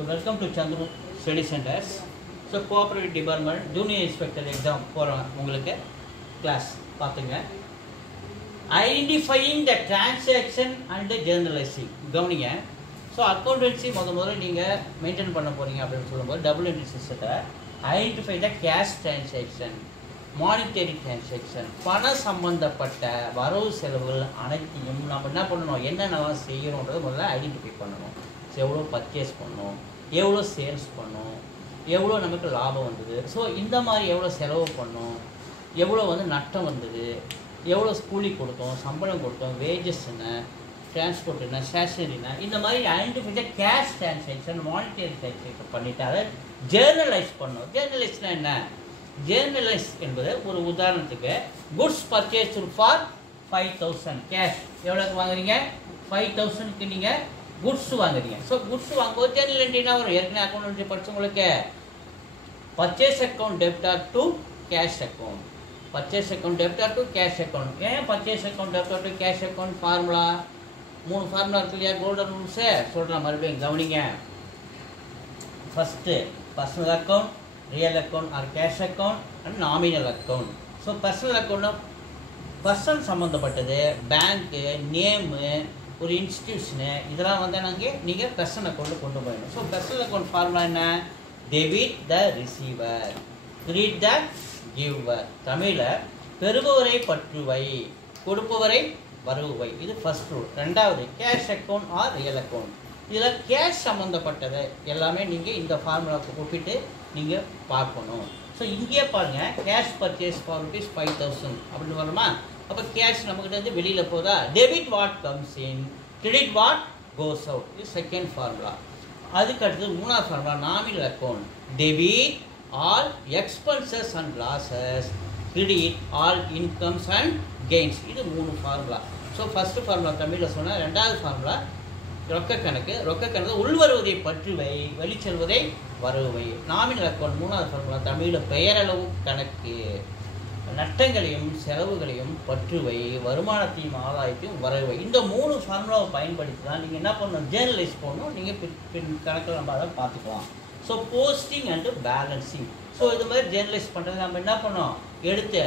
So welcome to Chandru Study Centers. So Cooperative Department Junior Inspector exam for உங்களுக்கு class பாத்துங்க. Identifying the transaction and journalizing. கவனிங்க. So accountancy முதல்ல நீங்க maintain பண்ண போறீங்க அப்படினு சொல்லும்போது டபுள் என்ட்ரி சிஸ்டத்தை identify the cash transaction, monetary transaction, பண சம்பந்தப்பட்ட வரவு செலவுகள் அனைத்தையும் நம்ம என்ன பண்ணணும், என்னென்னலாம் செய்யணும்ன்றது முதல்ல ஐடென்டிஃபை பண்ணணும். எவ்வளோ பர்ச்சேஸ் பண்ணோம், எவ்வளோ சேல்ஸ் பண்ணோம், எவ்வளோ நமக்கு லாபம் வந்தது, ஸோ இந்த மாதிரி எவ்வளோ செலவு பண்ணோம், எவ்வளோ நட்டம் வந்தது, எவ்வளோ கூலி கொடுத்தோம், சம்பளம் கொடுத்தோம், வேஜஸ் என்ன, டிரான்ஸ்போர்ட் என்ன, ஸ்டேஷனரி என்ன, இந்த மாதிரி identify cash transaction, monetary transaction பண்ணிவிட்டு அதை ஜேர்னலைஸ் பண்ணணும். ஜேர்னலைஸ்னால் என்ன? ஜேர்னலைஸ் என்பது ஒரு உதாரணத்துக்கு குட்ஸ் பர்ச்சேஸ் ஃபார் 5000 கேஷ் எவ்வளோக்கு வாங்குறீங்க, 5000க்கு நீங்கள் குட்ஸ் வாங்குறீங்க. ஸோ குட்ஸ் வாங்கும்போது ஜெர்னல் என்ட்ரினா வரும். ஏற்கனவே அக்கௌண்ட் படிச்சவங்களுக்கு purchase account debtor to cash account, purchase account debtor to cash account. ஏன் purchase account debtor to cash account? Formula 3 formula இருக்கு இல்லையா, கோல்டன் ரூல்ஸு சொல்கிறேன் மறுபடியும் கவனிங்க. First personal account, real account or cash account and nominal account. So personal அக்கௌண்ட்னா person சம்மந்தப்பட்டது, bank, name, ஒரு institution, இதெல்லாம் நீங்கள் பர்சனல் அக்கௌண்ட்டில் கொண்டு போயிடணும். ஸோ பர்சனல் அக்கௌண்ட் ஃபார்முலா என்ன? Debit the receiver, credit the giver. தமிழில் பெறுபவரை பற்றுவை, கொடுப்பவரை வருவை. இது ஃபர்ஸ்ட் ரூல். ரெண்டாவது cash account are real account. இதில் கேஷ் சம்மந்தப்பட்டதை எல்லாமே நீங்கள் இந்த ஃபார்முலாவுக்கு ஒப்பிட்டு நீங்கள் பார்க்கணும். ஸோ இங்கேயே பாருங்கள், கேஷ் பர்ச்சேஸ் ஃபார் ₹5000 அப்படின்னு வருமா? அப்போ கேஷ் நம்மக்கிட்ட வெளியில் போதா? Debit what comes in, credit what goes out. இது செகண்ட் ஃபார்முலா. அதுக்கு அடுத்தது மூணாவது formula nominal account. Debit all expenses and losses, credit all incomes and gains. இது 3 ஃபார்முலா. ஸோ ஃபஸ்ட்டு ஃபார்முலா தமிழில் சொன்னால், ரெண்டாவது ஃபார்முலா ரொக்க கணக்கு. ரொக்க கணக்கு உள்வருவதை பற்றுவை, வெளிச்செல்வதை வருவை. நாமினல் அக்கௌண்ட் மூணாவது ஃபார்முலா தமிழில் பெயரளவு கணக்கு. நட்டங்களையும் செலவுகளையும் பற்றுவை, வருமானத்தையும் ஆதாயத்தையும் வரவை. இந்த 3 ஃபார்முலாவை பயன்படுத்தி தான் நீங்கள் என்ன பண்ணணும், ஜேர்னலைஸ் பண்ணணும். நீங்கள் பின் கணக்கில் நம்ம அதை பார்த்துக்கலாம். So posting and balancing. So இது மாதிரி ஜேர்னலைஸ் பண்ணுறது நம்ம என்ன பண்ணோம், எடுத்து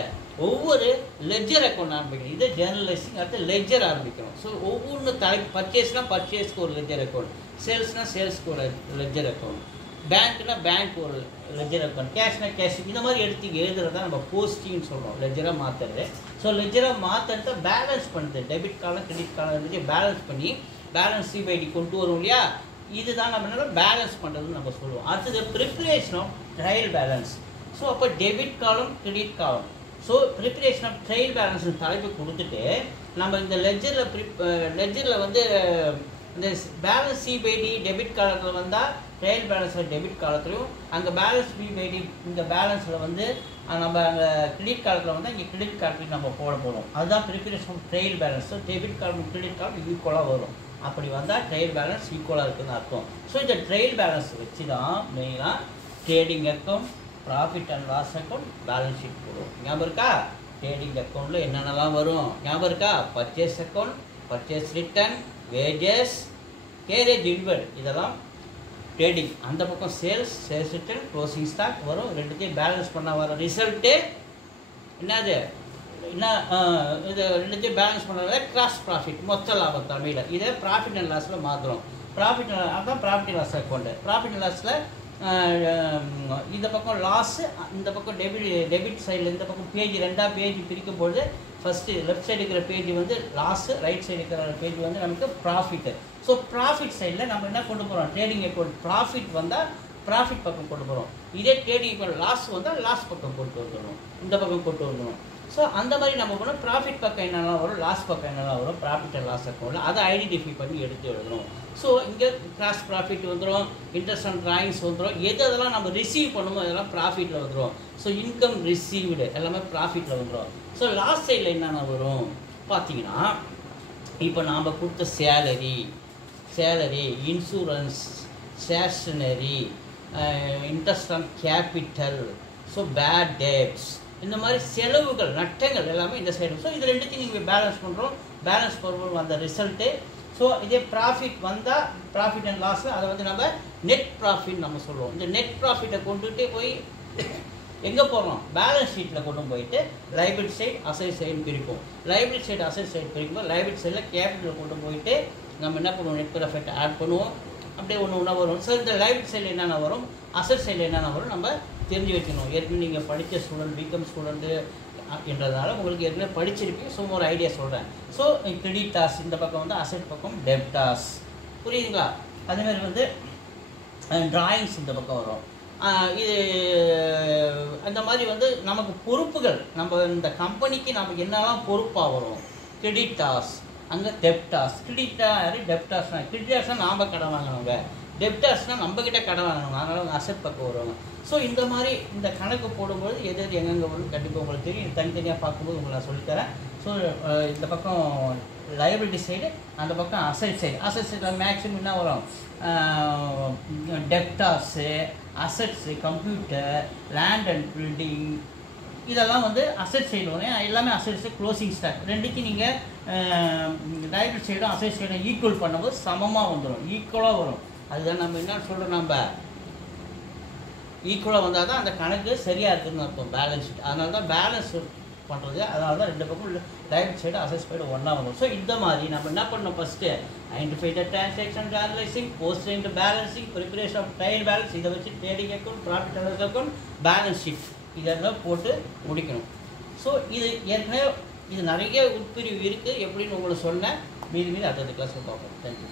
ஒவ்வொரு லெட்ஜர் அக்கௌண்ட் ஆரம்பிக்கணும். இதை ஜேர்னலைசிங், அடுத்து லெட்ஜர் ஆரம்பிக்கணும். ஸோ ஒவ்வொன்று பர்ச்சேஸ்னால் பர்ச்சேஸ்க்கு ஒரு லெட்ஜர் அக்கௌண்ட், சேல்ஸ்னால் சேல்ஸ்க்கு ஒரு லெட்ஜர் அக்கௌண்ட், பேங்க்னா பேங்க் ஒரு லெட்ஜர் அக்கௌண்ட், கேஷ்னா கேஷ். இந்த மாதிரி எடுத்து எழுதுறதா நம்ம போஸ்டிங்னு சொல்கிறோம், லெட்ஜராக மாற்றுறது. ஸோ லெட்ஜராக மாற்றுறது பேலன்ஸ் பண்ணுறது, டெபிட் காலம் கிரெடிட் காலம் இருந்துச்சு பேலன்ஸ் பண்ணி பேலன்ஸ் சிபைடி கொண்டு வரும் இல்லையா, இதுதான் நம்ம என்ன பேலன்ஸ் பண்ணுறதுன்னு நம்ம சொல்லுவோம். அடுத்தது preparation of trial balance. So அப்போ debit column credit column. So preparation of trial balance தலைப்பு கொடுத்துட்டு நம்ம இந்த லெட்ஜரில் இந்த பேலன்ஸ் சிபைடி டெபிட் காலத்தில் வந்தால் ட்ரையல் பேலன்ஸில் டெபிட் காலத்துலையும், அங்கே பேலன்ஸ் பிபைடி இந்த பேலன்ஸில் நம்ம அங்கே கிரெடிட் காலத்தில் வந்தால் இங்கே கிரெடிட் காலத்துலையும் நம்ம போட போகிறோம். அதுதான் preparation of trial balance. So debit column credit column ஈக்குவலாக வரும். அப்படி வந்தால் ட்ரையல் பேலன்ஸ் ஈக்குவலாக இருக்குதுன்னு அர்த்தம். ஸோ இந்த ட்ரையல் பேலன்ஸ் வச்சு தான் மெயினாக trading account, profit and loss account, balance sheet போடுவோம். ஞாபகம் இருக்கா? ட்ரேடிங் அக்கௌண்ட்டில் என்னென்னலாம் வரும் ஞாபகம் இருக்கா? Purchase account, purchase return, wages, carriage inward, இதெல்லாம் ட்ரேடிங். அந்த பக்கம் sales, sales return, closing stock வரும். ரெண்டுத்தையும் பேலன்ஸ் பண்ண வர ரிசல்ட்டு என்னது, இது ரெண்டுத்தையும் பேலன்ஸ் பண்ணுறத கிராஸ் ப்ராஃபிட், மொத்த லாபம் தமிழில். இதை ப்ராஃபிட் அண்ட் லாஸில் மாற்றுறோம். ப்ராஃபிட் அதான் profit and loss account. Profit and லாஸில் இந்த பக்கம் லாஸு, இந்த பக்கம் டெபிட் சைடில் இந்த பக்கம் பேஜ் 2 பேஜ் பிரிக்கும்போது ஃபஸ்ட்டு லெஃப்ட் சைடு இருக்கிற பேஜ் லாஸு, ரைட் சைடு இருக்கிற பேஜ் நமக்கு ப்ராஃபிட்டு. ஸோ ப்ராஃபிட் சைடில் நம்ம என்ன கொண்டு போகிறோம், ட்ரேடிங் அக்கௌண்ட் ப்ராஃபிட் வந்தால் ப்ராஃபிட் பக்கம் கொண்டு போகிறோம். இதே ட்ரேடிங் அக்கௌண்ட் லாஸ் வந்தால் லாஸ் பக்கம் கொண்டு வந்துடணும், இந்த பக்கம் கொண்டு வந்துடணும். ஸோ அந்த மாதிரி நம்ம பண்ணோம். ப்ராஃபிட் பக்கம் என்னெல்லாம் வரும், லாஸ் பக்கம் என்னெல்லாம் வரும், ப்ராஃபிட் அண்ட் லாஸ் அக்கௌண்ட்டில் அதை ஐடென்டிஃபை பண்ணி எடுத்து எழுதணும். ஸோ இங்கே கிராஸ் ப்ராஃபிட் வந்துடும், இன்ட்ரெஸ்ட் அண்ட் ட்ராயிங்ஸ் வந்துடும். அதெல்லாம் நம்ம ரிசீவ் பண்ணுமோ அதெல்லாம் ப்ராஃபிட்டில் வந்துடும். ஸோ இன்கம் ரிசீவ்டு எல்லாமே ப்ராஃபிட்டில் வந்துடும். ஸோ லாஸ்ட் சைடில் என்னென்ன வரும் பார்த்தீங்கன்னா, இப்போ நாம் கொடுத்த salary, insurance, stationery, interest on capital, so bad debts, இந்த மாதிரி செலவுகள் நட்டங்கள் எல்லாமே இந்த சைடு. ஸோ இது ரெண்டுத்தையும் நீங்கள் பேலன்ஸ் பண்ணுறோம். பேலன்ஸ் பண்ணும்போது அந்த ரிசல்ட்டு ஸோ இதே ப்ராஃபிட் வந்தால் ப்ராஃபிட் அண்ட் லாஸ் அதை வந்து நம்ம நெட் ப்ராஃபிட் நம்ம சொல்லுவோம். இந்த நெட் ப்ராஃபிட்டை கொண்டுகிட்டே போய் எங்கே போடுறோம், பேலன்ஸ் ஷீட்டில் கொண்டு போயிட்டு லைபிலிட்டி சைடு அசெட் சைடு பிரிப்போம். லைபிலிட்டி சைடு அசெட் சைடு பிரிக்கும்போது லைபிலிட்டி சைடில் கேபிட்டல் கொண்டு போயிட்டு நம்ம என்ன பண்ணுவோம், நெட் ப்ராஃபிட் ஆட் பண்ணுவோம். அப்படியே ஒன்று ஒன்றா வரும். ஸோ இந்த லைபிலிட்டி சைடில் என்னென்ன வரும், அசெட் சைடில் என்னென்ன வரும் நம்ம தெரிஞ்சு வைக்கணும். ஏற்கனவே நீங்கள் படித்த ஸ்டூடெண்ட், பிகாம் ஸ்டூடெண்ட்டு என்றதால உங்களுக்கு ஏற்கனவே படிச்சிருப்பீங்க. ஸோ ஒரு ஐடியா சொல்கிறேன். ஸோ கிரெடிட்டாஸ் இந்த பக்கம் வந்து அசெட் பக்கம் டெப்டாஸ், புரியுதுங்களா? அதேமாதிரி வந்து டிராயிங்ஸ் இந்த பக்கம் வரும். இது அந்த மாதிரி வந்து நமக்கு பொறுப்புகள், நம்ம இந்த கம்பெனிக்கு நம்ம என்னெல்லாம் பொறுப்பாக வரும், கிரெடிட்டாஸ் அங்கே டெப்டாஸ். கிரெடிட்டார் டெப்டாஸ்னா, கிரெடிட்டாஸ்னால் நாம் கடன் வாங்கினவங்க, டெப்டாஸ்னால் நம்மக்கிட்ட கடன் வாங்கினவங்க, அதனால் அசெட் பக்கம் வருவாங்க. ஸோ இந்த மாதிரி இந்த கணக்கு போடும்போது எது எது எங்கெங்கே வரும் கண்டிப்பாக உங்களுக்கு தெரியும். தனித்தனியாக பார்க்கும்போது உங்களுக்கு நான் சொல்லித்தரேன். ஸோ இந்த பக்கம் லைபிலிட்டி சைடு, அந்த பக்கம் அசெட் சைடு. அசெட் சைடில் மேக்ஸிமம் என்ன வரும், debtors, assets, computer, land and building, இதெல்லாம் வந்து அசெட் சைடு வரும். எல்லாமே அசெட்ஸு, க்ளோசிங் ஸ்டாக் ரெண்டுக்கும் நீங்கள் லைபிலிட்டி சைடும் அசெட் சைடும் ஈக்குவல் பண்ணும்போது சமமாக வந்துடும், ஈக்குவலாக வரும். அதுதான் நம்ம என்ன சொல்கிறோம், நம்ம ஈக்குவலாக வந்தால் தான் அந்த கணக்கு சரியாக இருக்குதுன்னு அர்த்தம், பேலன்ஸ் ஷீட். அதனால தான் பேலன்ஸ் பண்ணுறது, அதனால தான் ரெண்டு பக்கம் லைபிலிட்டி சைடு அசெட் சைடு ஒன்றா வரும். ஸோ இந்த மாதிரி நம்ம என்ன பண்ணணும், first identify the transaction, analysing, posting, balancing, preparation of trial balance, இதை வச்சு trading account, profit and loss account, balance sheet இதெல்லாம் போட்டு முடிக்கணும். ஸோ இது ஏற்கனவே இது நிறைய உட்பிரிவு இருக்குது. எப்படின்னு உங்களுக்கு சொன்னேன். மீதி அடுத்த கிளாஸில் பார்ப்போம். தேங்க்யூ.